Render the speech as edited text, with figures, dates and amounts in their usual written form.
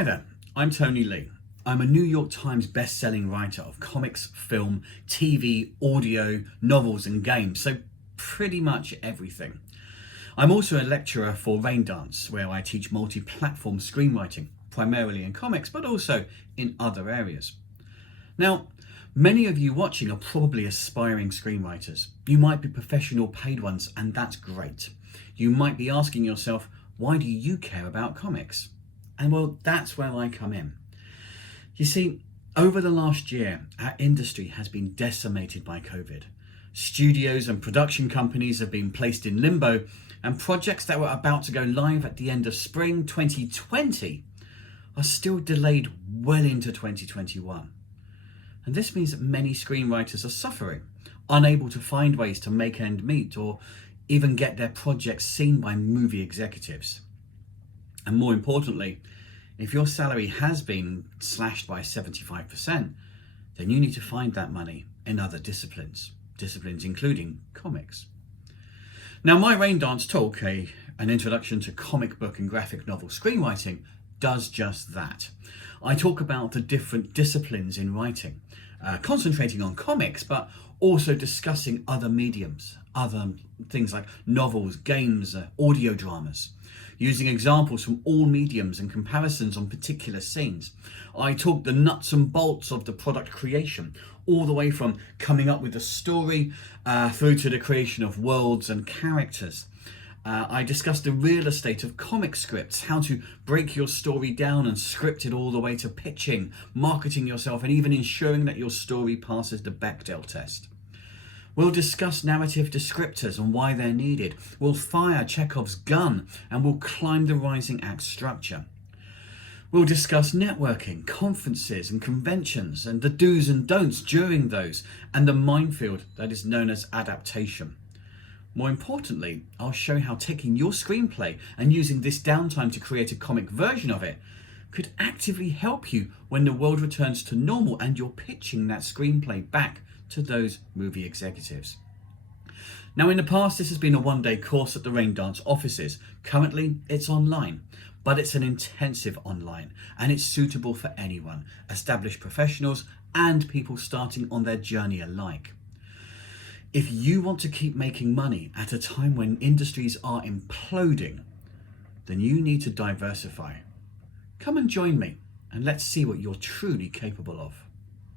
Hi there, I'm Tony Lee. I'm a New York Times best-selling writer of comics, film, TV, audio, novels and games, so pretty much everything. I'm also a lecturer for Raindance, where I teach multi-platform screenwriting, primarily in comics, but also in other areas. Now, many of you watching are probably aspiring screenwriters. You might be professional paid ones, and that's great. You might be asking yourself, why do you care about comics? And well, that's where I come in. You see, over the last year, our industry has been decimated by COVID. Studios and production companies have been placed in limbo, and projects that were about to go live at the end of spring 2020 are still delayed well into 2021. And this means that many screenwriters are suffering, unable to find ways to make end meet or even get their projects seen by movie executives. And more importantly, if your salary has been slashed by 75%, then you need to find that money in other disciplines including comics. Now, my Raindance talk, an introduction to comic book and graphic novel screenwriting, does just that. I talk about the different disciplines in writing, concentrating on comics, but also discussing other mediums, other things like novels, games, audio dramas, using examples from all mediums and comparisons on particular scenes. I talk the nuts and bolts of the product creation, all the way from coming up with a story through to the creation of worlds and characters. I discuss the real estate of comic scripts, how to break your story down and script it all the way to pitching, marketing yourself, and even ensuring that your story passes the Bechdel test. We'll discuss narrative descriptors and why they're needed. We'll fire Chekhov's gun and we'll climb the rising act structure. We'll discuss networking, conferences and conventions and the do's and don'ts during those, and the minefield that is known as adaptation. More importantly, I'll show how taking your screenplay and using this downtime to create a comic version of it could actively help you when the world returns to normal and you're pitching that screenplay back to those movie executives. Now, in the past, this has been a one-day course at the Raindance offices. Currently, it's online, but it's an intensive online and it's suitable for anyone, established professionals and people starting on their journey alike. If you want to keep making money at a time when industries are imploding, then you need to diversify. Come and join me and let's see what you're truly capable of.